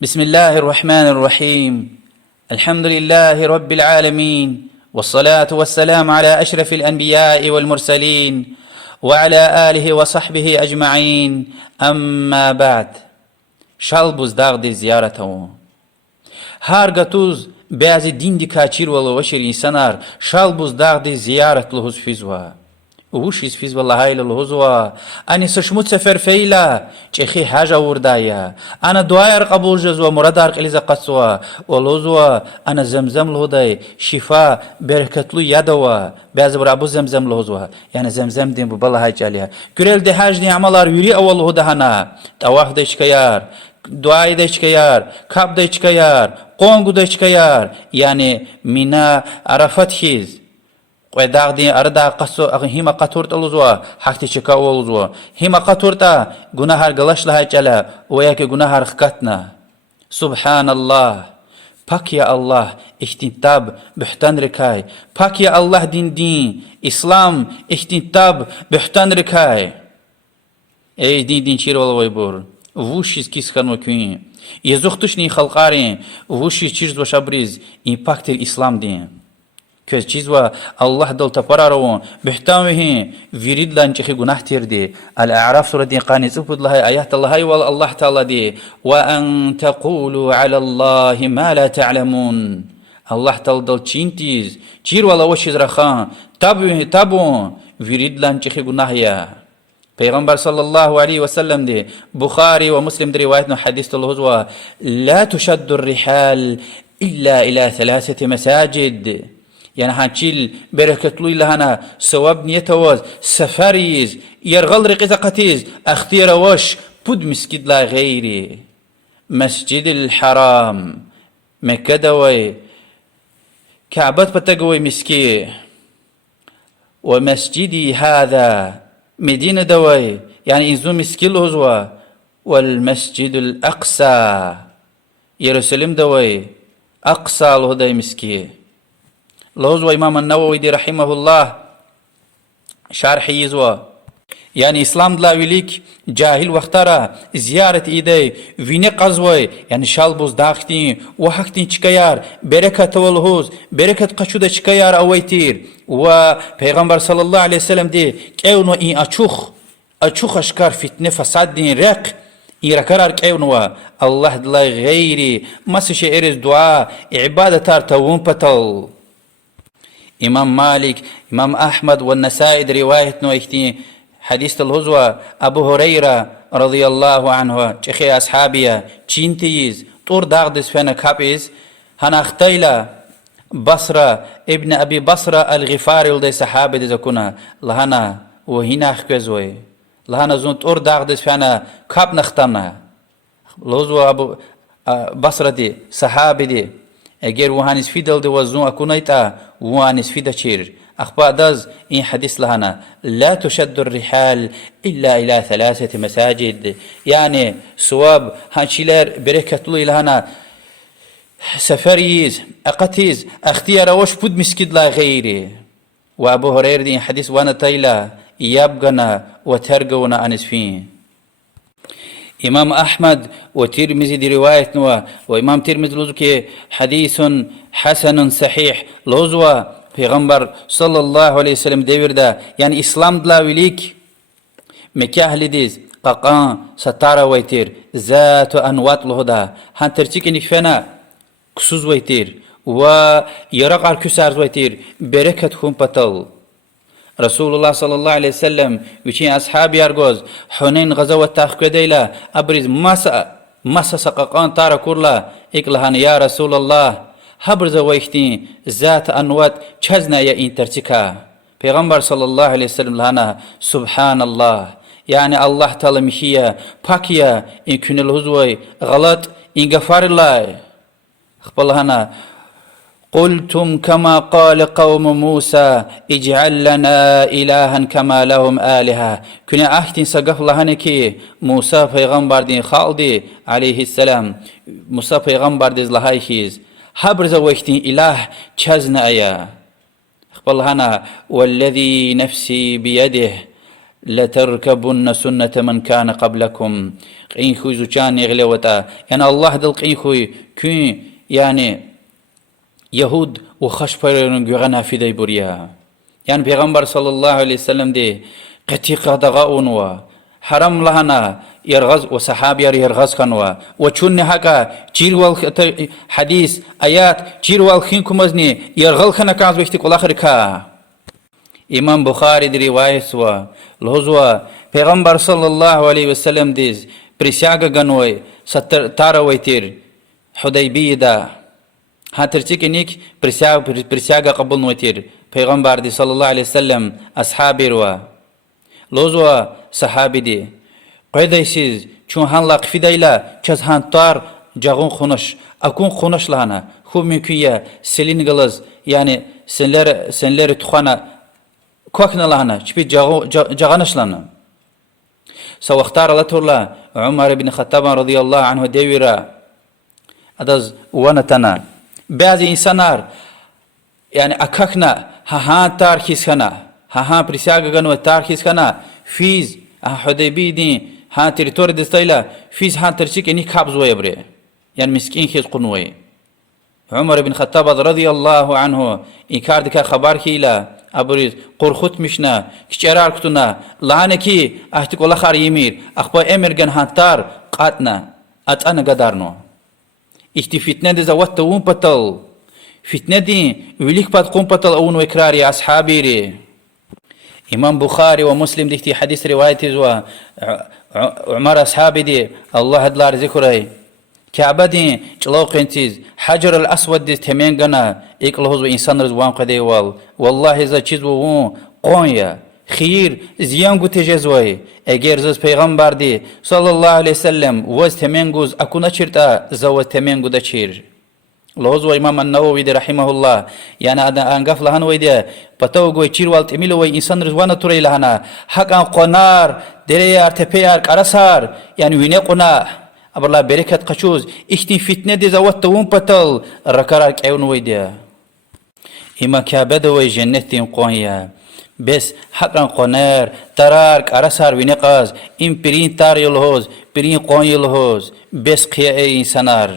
بسم الله الرحمن الرحيم. الحمد لله رب العالمين، والصلاة والسلام على أشرف الأنبياء والمرسلين وعلى آله وصحبه أجمعين. أما بعد، شال بزداغ زيارته هارغتوز بعض الدين دي كاتشير ولا وشر إنسانار شال بزداغ زيارة لهوز فيزوا وش يسفيز والله هاي للهزوة أني سشمت سفر فيلا تشيخي حاجة وردايا أنا دعاير قبول جزوة مرادارق إليزا قصوة والهزوة أنا زمزم لهداي شفاء بركة له يدوة بازبر أبو زمزم لهزوة يعني زمزم دين بالله هاي جاليها كريل دي حاج دي عمالار يري أول هدهنا تواف ديش كيار دعاي ديش كيار كاب ديش كيار قونغو ديش كيار يعني منا عرفت خيز قيداغ دي أردا قصو هما قطورت الوزوا حكتي شكا الوزوا هما قطورتا جناهار قلش لها جلا وياك جناهار خكتنا. سبحان الله. باك يا الله اختنتاب بحتان ركاي. باك يا الله دين إسلام اختنتاب بحتان ركاي. اي دين شير والله ويبور ووشيز كيس خانو كوين يزوختشني خلقارين ووشيز چيرز وشابريز إمباكت الإسلام دين كز چیزوا الله دل تپرارون بحتامه ويريد لان چخي گناه تير دي. الأعراف سورة دي قاني سبود الله آيات الله والله تعالى دي وأن تقولوا على الله ما لا تعلمون. الله تعالى دل چينتيز چير ولا وشيز رخان تابون ويريد لان چخي گناه يا پیغمبر صلى الله عليه وسلم دي بخاري ومسلم دي روايتنا حديث الهزوة لا تشد الرحال إلا إلى 3 مساجد. يعني هانشيل بركة لوي لهنا سواب نيتوز سفريز يرغل رقيزة قتيز اختير وش بود مسجد لا غيري مسجد الحرام مكة دوي كعبات بتقوي مسكي ومسجدي هذا مدينة دوي يعني إنزو مسكي الهزوة والمسجد الأقصى يرسلم دوي أقصى الهدى مسكي لوزو إمام النووي دي رحمه الله شارح يزوا يعني إسلام دلا وليك جاهل وقتارا زيارة إيدي ويني قزوي يعني شالبوز داختين وحكتين چكيار بركة والهوز بركة قشودة چكيار أويتير و پیغمبر صلى الله عليه وسلم دي كيونو إن أچوخ أشكار فتنة فساد دين رق إن ركرار كيونو الله دلا غيري مسش إرز دعاء عبادة تار توون بطل. إمام مالك إمام أحمد والنسائي رواية نويختين حديث الهزوة أبو هريرة رضي الله عنه شيخي أصحابيا چينتيز طور داغ دس فانا كابيز هنا اختيلا بصرة ابن أبي بصرة الغفاري ولدي صحابي دي زكونا لهنا وهنا اخكوزوي لهنا زون طور داغ دس فانا كاب نختنا الهزوة أبو بصرة دي صحابي دي اگر وهانس فيدل دي وزون اكونيتا وهانس فيدا شير اخبا داز این حديث لهنا لا تشد الرحال إلا إلى 3 مساجد يعني سواب هانشيلر بركة الله لهنا سفريز اقتيز اختيار وش بود مسكد لا غيري. وابو هريرة دي حديث وانا تايلا يابغنا وترقونا انسفين. إمام أحمد وترمذي دي رواية نوا وإمام ترمذي لوزو حديث حسن صحيح لوزوا پیغمبر صلى الله عليه وسلم ديور دا يعني إسلام دلا وليك مكاه لديز قاقان ستارة ويتير ذات أنوات لهدا هان ترتيك نكفنا كسوز ويتير ويرق على كسارز ويتير بركة خون بطل. رسول الله صلى الله عليه وسلم وشين أصحابي أرجوز حنين غزوة تأخذ ديلا أبرز مسا سقاقان تارا كورلا إكلهان يا رسول الله هبرز ويختين ذات أنوات چزنا يا إنترتكا. پیغمبر صلى الله عليه وسلم لهنا سبحان الله يعني الله تعالى مشيا باكيا إن كن الهزوي غلط إن غفار الله أخبر لهنا قلتم كما قال قوم موسى اجعل لنا إلها كما لهم آلهة. كنا أحتين سقف لهنكي موسى پیغمبر دين خالدي عليه السلام موسى پیغمبر ديز لهايكيز حبرز ويختين إله چزنا ايا. اخبر لهنا والذي نفسي بيده لتركبن سنة من كان قبلكم. قين خوي زوجان يغلوتا يعني الله دل قين خوي كون يعني يهود وخش فرن غنا في دي بريا يعني پیغمبر صلى الله عليه وسلم دي قتيقة دغاونوا حرم لهنا يرغز وصحابي يرغز كانوا وچون هكا جيروال حديث آيات جيروال خينكم ازني يرغل خنا كاز بيختي كل آخر كا امام بخاري دي رواية سوا لهزوا پیغمبر صلى الله عليه وسلم ديز присяга ганوي ستر تاروي تير حديبية دا هاترتيك نيك присяга قبول نوتير پیغمبر دي صلى الله عليه وسلم أصحابي روا لوزوا صحابي دي قيدي سيز چون هان لاقفي دايلا چز هان تار جاغون خونش أكون خونش لهانا خوب ممكن سلين غلز يعني سنلر تخوانا كوكنا لهانا چبي جاغانش لهانا سو اختار الله تورلا عمر بن الخطاب رضي الله عنه ديويرا أدز ونتنا بعض إنسانار يعني أكاكنا هاهان تاركيس خنا هاهان بريساغا غنو تاركيس خنا فيز حديبي دي هان تريتوري دستايلا فيز هان ترشيك اني كابز ويبري يعني مسكين خيز قنوي عمر بن الخطاب رضي الله عنه إنكار دكا خبار كيلا أبريز قرخوت مشنا كشرار كتنا لانكي أهتك والله خار يمير أخبا أمرغن هان تار قاتنا أتأنا قدارنو إحتي فتنة دي زوات وون بطل فتنة دي وليك بات قوم بطل أون وإكراري أصحابي ري إمام بخاري ومسلم ديكتي حديث رواية زوا عمر أصحابي دي الله هدلار ذكري كعبة دي چلو قنتيز حجر الأسود دي تمين غنا إقلهوز وإنسان رزوان قدي والله إذا چيز وون قوية خير زيان قو تجزوي اگر زز پیغمبر دي صلى الله عليه وسلم وز تمين غوز أكونا چرتا زوز تمين غو دا چير لوز وإمام النووي دي رحمه الله يعني أنقف لهن ويدي بطوغوي چير والتميلو وي إنسان رزوانا توري لهنا حق أن قنار دريار تپيار كارسار يعني ويني قنا أبرلا بركة قشوز إختي فتنة دي زوات توون بطل ركارار كيون ويدي إما كابدو وي جنتين قوانيا بس حقا قنار ترار كارسار ويني قاز إن برين تار يلهوز برين قوان يلهوز بس قيا إنسانار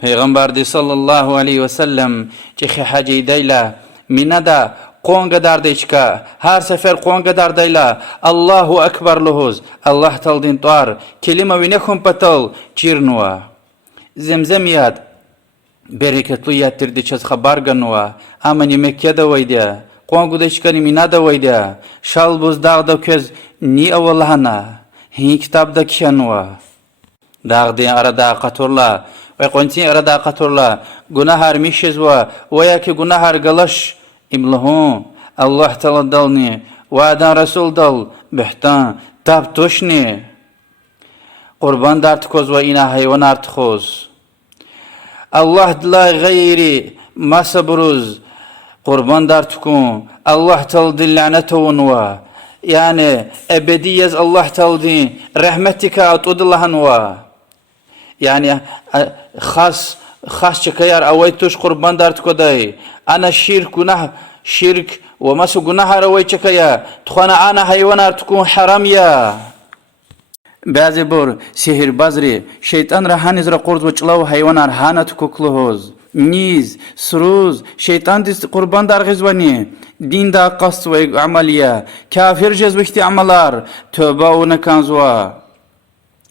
پیغمبر دی صلی الله علیه وسلم چه حاجی دیلا میندا قونگ دار دیچکا هر سفر قونگ دار دیلا الله اکبر لهوز الله تل دین طار کلمه وینخم پتل چیرنوا زمزم یاد برکتلو یاد تردی چز خبر گنوا امنی مکه دا ویدیا قونگ دیچکانی میندا ویدیا شال بوز داغ دا کز نی اولهانا هی کتاب دا کشنوا داغ دی اردا قطورلا ويقونتين أردا قطرلا جناهار ميشزوا وياك جناهار قلش إملهون الله تلدلني وعدان رسول دل بحتان تاب توشني قربان دارتكوز وإنا حيوان ارتخوز الله دلا غيري ما صبروز قربان دارتكون الله تلدل لعنته ونوا يعني أبديز الله تلدين رحمتك أطود الله نوا يعني خاص شكيار أوي توش قربان دارت كداي أنا شرك ونه شرك ومسو جناح روي شكيا تخانا أنا حيوانات تكون حرام يا بعضی بور سحر بازری شیطان را هنیز را قرض و چلاو حیوانات هانت کوکلوز نیز سروز شیطان دیست قربان در غزوانی دین دا قصد و عملیه کافر جز وقتی عملار توبه و نکانزوا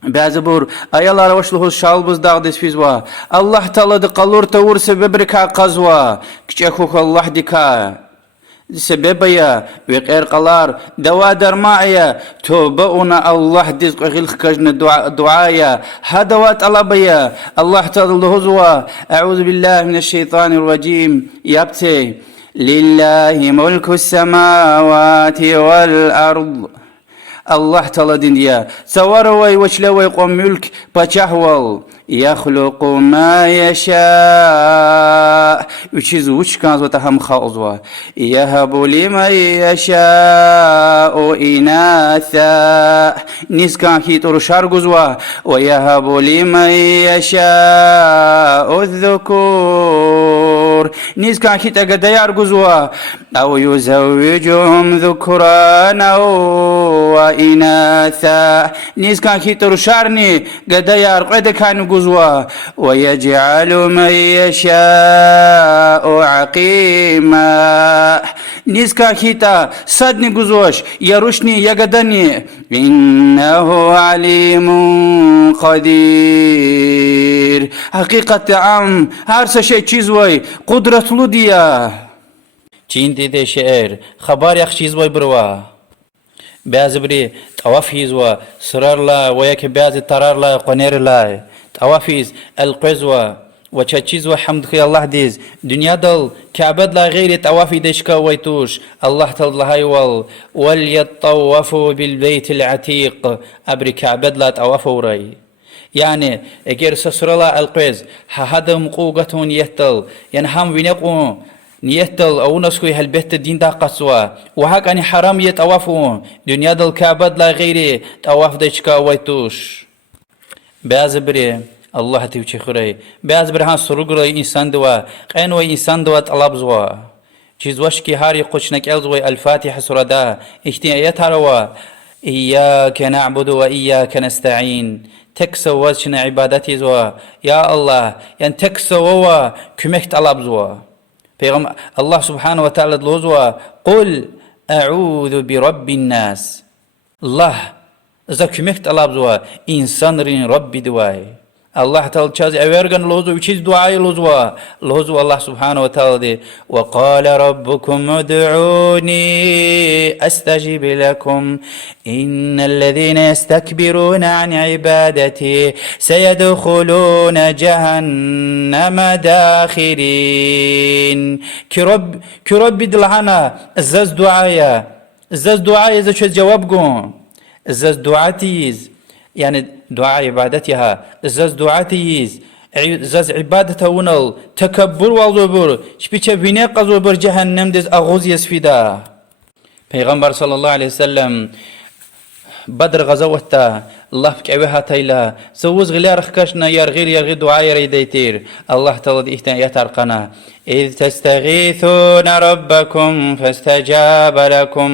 بعضی بور ayyalar وشلوه شالبز داغدس فيزوا الله تعالى دقلور تور سببرك قزوا كشخوك الله دكا سببيا وغير قلار دوا درمايا توبؤنا الله دزق غيل خكجنا دعايا هدوات طلبيا الله تعالى هزوا اعوذ بالله من الشيطان الرجيم يبتي لله ملك السماوات والارض الله تعالى دنيا سواروي وشلوي قوم ملك بچهول يخلق ما يشاء وشيز وش كان وتهم خالصوا يهب لمن يشاء إناثا نيس كان كيتور شارجوا ويهب لمن يشاء الذكور نيس كان كيتا قد يرجوا أو يزوجهم ذكرانا وإناثا نيس كان كيتور شارني قد يرقد كان جزوا ويجعل من يشاء عقيما نيسكا كيتا صدني جزوش يروشني يقدني إنه عليم قدير حقيقة عام هرس شيء چیزوي قدرة لوديا چين دي شعر خبر يخ چیزوي بروا بعض بري طواف و سرار لا وياك بعض ترار لا قنير لا طوافيز القزوة وچچيز وحمد خي الله ديز دنيا دل كعبد لا غير طوافي دشكا ويتوش الله تل هاي وليطوفوا بالبيت العتيق ابري كعبد لا طوافوا راي يعني اگر سسرلا القز هذا مقوقتون يتل يعني هم وينقو نيتل او نسكوي هالبيت الدين دا قصوا وهاك اني حرام يطوافون دنيا دل كعبد لا غير طواف دشكا ويتوش بعض بري الله تيوچي خوري بعض برهان سرغري انسان دوا قين وي انسان دوا طلب زوا چيز وشكي هاري قشنك الزوي الفاتحه سوره دا احتياجات هروا اياك نعبد واياك نستعين تكسو وشنا عبادتي زوا يا الله ين تكسو كمك طلب زوا پیغمبر الله سبحانه وتعالى لوزوا قل اعوذ برب الناس الله إذا كمكت الله بزوا إنسان رين ربي دواي الله تعالى چاز أورغن لوزو وچيز دعاي لوزو الله سبحانه وتعالى وقال ربكم ادعوني أستجب لكم إن الذين يستكبرون عن عبادتي سيدخلون جهنم داخرين كرب دلعنا الزاز دعايا إذا چاز جواب قون إزاز دعاتيز يعني دعاء عبادتها إزاز دعاتيز إزاز عبادتها ونل تكبر والزبر شبيتش بينيق زبر جهنم ديز أغوز يسفيدا پیغمبر صلى الله عليه وسلم بدر غزوته الله بكعوها تيلا سوز غليار خكشنا يرغي دعاء يريديتير الله تعالى إحتان يترقنا إذ تستغيثون ربكم فاستجاب لكم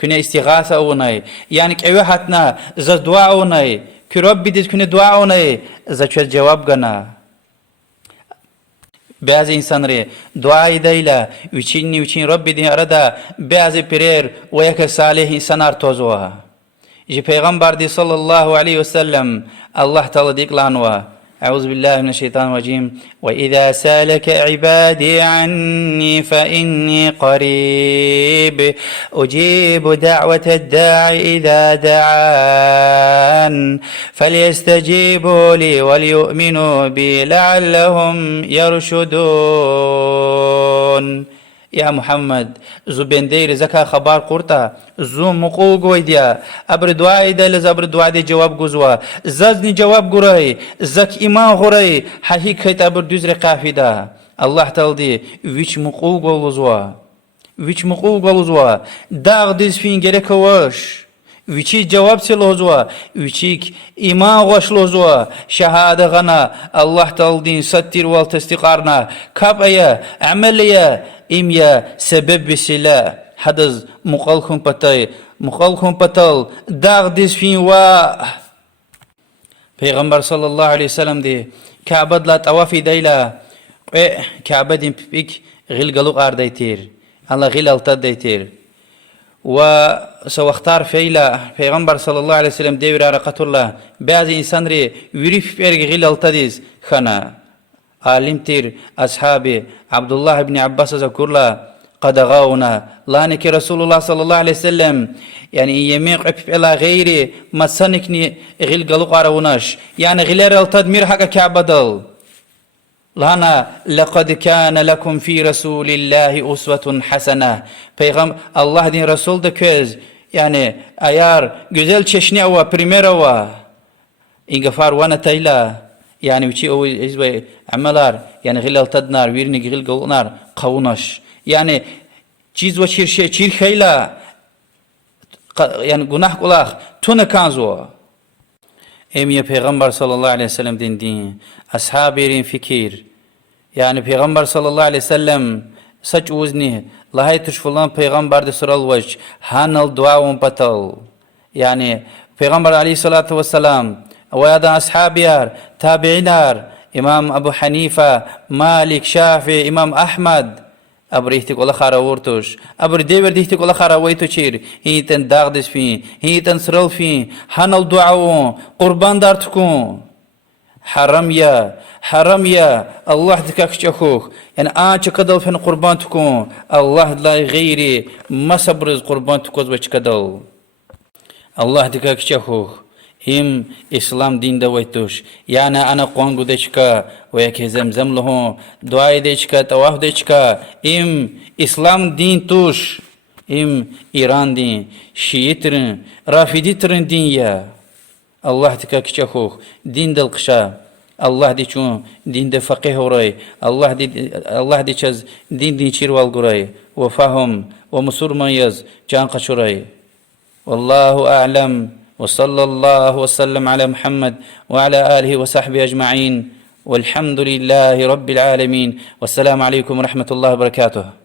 كنا استغاثة أوناي يعني كأيوه هاتنا إذا دعاء أوناي كرب بديت كنا دعاء أوناي إذا شو الجواب قنا بعض إنسان ري دعاء دايلا وچين رب دي أردا بعض برير ويك صالح إنسان أرتوزوها جي پیغمبر دي صلى الله عليه وسلم الله تعالى ديك لعنوا أعوذ بالله من الشيطان الرجيم وإذا سالك عبادي عني فإني قريب أجيب دعوة الداعي إذا دعان فليستجيبوا لي وليؤمنوا بي لعلهم يرشدون يا محمد زو بندير زكا خبر قرطا زو مقو قويديا ابر دعاء دا لزبر دعاء دي جواب قزوا زازني جواب قرأي زك إيمان غرأي حقيقة ابر دوزر قافدا الله تعالى دي ويش مقو قلوزوا داغ ديز فين گرك وش ويشي جواب سلوزوا ويشيك إيمان غش لوزوا شهادة غنا الله تعالى دين ستر والتستقارنا كاب ايا عمل ايا إميا سبب بسلا حدث مقالكم بطل داغ ديز فين پیغمبر صلى الله عليه وسلم دي كعبد لا توافي دايلا كعبد بيك غيل قلوق آردايتير الله غيل التاد دايتير وسو اختار فيلا پیغمبر صلى الله عليه وسلم ديور عرقات الله بعض إنسان ري ويريف بيرغ غيل التاديز خنا عالم تير أصحابي عبد الله بن عباس ذكر الله قد غاونا لانك رسول الله صلى الله عليه وسلم يعني يميق إلى غيري ما سنكني غيل قلوق عروناش يعني غير التدمير حقا كعبدال لنا لقد كان لكم في رسول الله أسوة حسنة پیغم الله دين رسول دكوز يعني ايار güzel çeşni ava primera ava ingafar wana tayla Yani uçi o izbe amalar yani gilal tadnar virini gil golnar kavunaş. Yani ciz ve çirşe çirkeyla yani günah kulak tuna kanzo. Emiye Peygamber sallallahu aleyhi ve sellem din ashabirin fikir. Yani Peygamber sallallahu aleyhi ve sellem saç uzni lahayt falan Peygamber de sıral vaj hanal dua patal. Yani Peygamber aleyhissalatu vesselam ve ya da ashabiyar tabi'inar İmam Abu Hanife Malik Şafi İmam Ahmed abrihtik ola khara vurtuş abr deverdihtik ola khara waytuçir hiten dağdis fi hiten sıral fi hanal dua qurban dartukun حرام يا الله دكاك شخوخ يعني كدل فين قربان تكون الله لا غيري ما صبرز قربان تكوز بچ كدل الله دكاك شخوخ هم اسلام دين دويتوش يعني انا قوانگو دچكا ويك زمزم له دعاء دچكا طواف دچكا هم اسلام دين توش هم ايران دين شييترن رافيديترن دين يا الله دكاك شخوخ دين دلقشا الله دي چون دين ده فقيه وراي الله دي چز دين چيروال غراي وفهم ومسور ميز جان قشراي والله اعلم وصلى الله وسلم على محمد وعلى اله وصحبه اجمعين والحمد لله رب العالمين والسلام عليكم ورحمه الله وبركاته.